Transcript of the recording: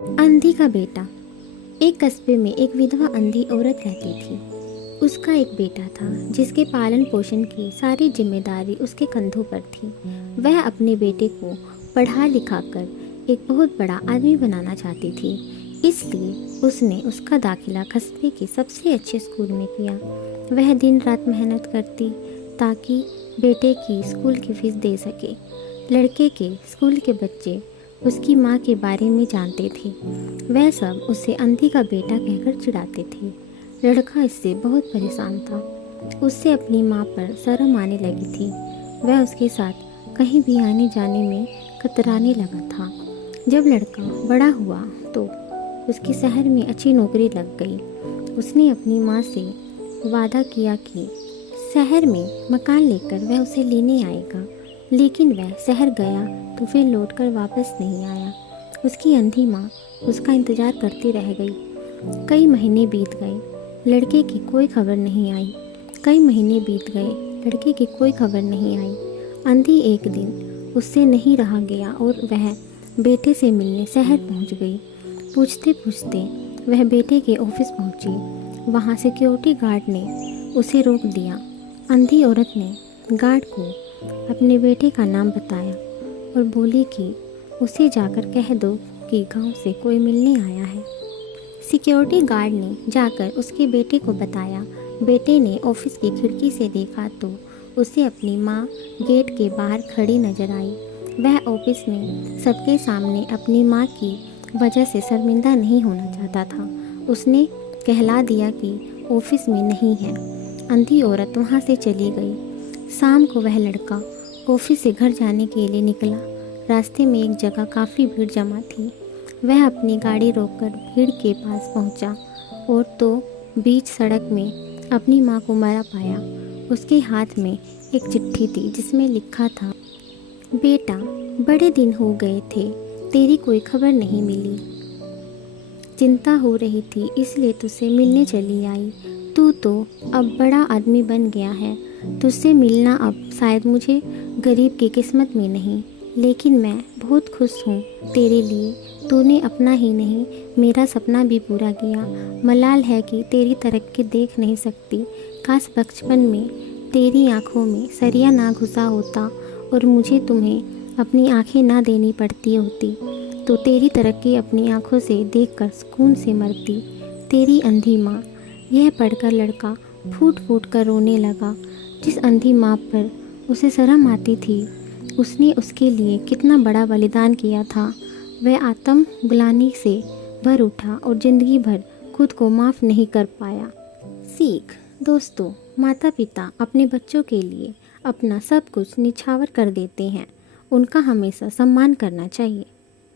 अंधी का बेटा। एक कस्बे में एक विधवा अंधी औरत रहती थी। उसका एक बेटा था जिसके पालन पोषण की सारी जिम्मेदारी उसके कंधों पर थी। वह अपने बेटे को पढ़ा लिखा कर एक बहुत बड़ा आदमी बनाना चाहती थी, इसलिए उसने उसका दाखिला कस्बे के सबसे अच्छे स्कूल में किया। वह दिन रात मेहनत करती ताकि बेटे की स्कूल की फीस दे सके। लड़के के स्कूल के बच्चे उसकी माँ के बारे में जानते थे। वह सब उसे अंधी का बेटा कहकर चिढ़ाते थे। लड़का इससे बहुत परेशान था। उससे अपनी माँ पर शर्म आने लगी थी। वह उसके साथ कहीं भी आने जाने में कतराने लगा था। जब लड़का बड़ा हुआ तो उसकी शहर में अच्छी नौकरी लग गई। उसने अपनी माँ से वादा किया कि शहर में मकान लेकर वह उसे लेने आएगा, लेकिन वह शहर गया तो फिर लौटकर वापस नहीं आया। उसकी अंधी माँ उसका इंतज़ार करती रह गई। कई महीने बीत गए, लड़के की कोई खबर नहीं आई। कई महीने बीत गए, लड़के की कोई खबर नहीं आई। अंधी एक दिन उससे नहीं रहा गया और वह बेटे से मिलने शहर पहुंच गई। पूछते पूछते वह बेटे के ऑफिस पहुंची। वहां सिक्योरिटी गार्ड ने उसे रोक दिया। अंधी औरत ने गार्ड को अपने बेटे का नाम बताया और बोली कि उसे जाकर कह दो कि गांव से कोई मिलने आया है। सिक्योरिटी गार्ड ने जाकर उसके बेटे को बताया। बेटे ने ऑफिस की खिड़की से देखा तो उसे अपनी माँ गेट के बाहर खड़ी नजर आई। वह ऑफिस में सबके सामने अपनी माँ की वजह से शर्मिंदा नहीं होना चाहता था। उसने कहला दिया कि ऑफिस में नहीं है। अंधी औरत वहाँ से चली गई। शाम को वह लड़का ऑफिस से घर जाने के लिए निकला। रास्ते में एक जगह काफ़ी भीड़ जमा थी। वह अपनी गाड़ी रोककर भीड़ के पास पहुंचा और तो बीच सड़क में अपनी माँ को मरा पाया। उसके हाथ में एक चिट्ठी थी जिसमें लिखा था, बेटा, बड़े दिन हो गए थे, तेरी कोई खबर नहीं मिली। चिंता हो रही थी इसलिए तुझसे मिलने चली आई। तू तो अब बड़ा आदमी बन गया है। तुझसे मिलना अब शायद मुझे गरीब की किस्मत में नहीं, लेकिन मैं बहुत खुश हूँ तेरे लिए। तूने अपना ही नहीं मेरा सपना भी पूरा किया। मलाल है कि तेरी तरक्की देख नहीं सकती। काश बचपन में तेरी आँखों में सरिया ना घुसा होता और मुझे तुम्हें अपनी आँखें ना देनी पड़ती होती, तो तेरी तरक्की अपनी आँखों से देखकर सुकून से मरती। तेरी अंधी माँ। यह पढ़कर लड़का फूट फूट कर रोने लगा। जिस अंधी माँ पर उसे शर्म आती थी, उसने उसके लिए कितना बड़ा बलिदान किया था। वह आत्मग्लानि से भर उठा और ज़िंदगी भर खुद को माफ़ नहीं कर पाया। सीख। दोस्तों, माता पिता अपने बच्चों के लिए अपना सब कुछ निछावर कर देते हैं। उनका हमेशा सम्मान करना चाहिए।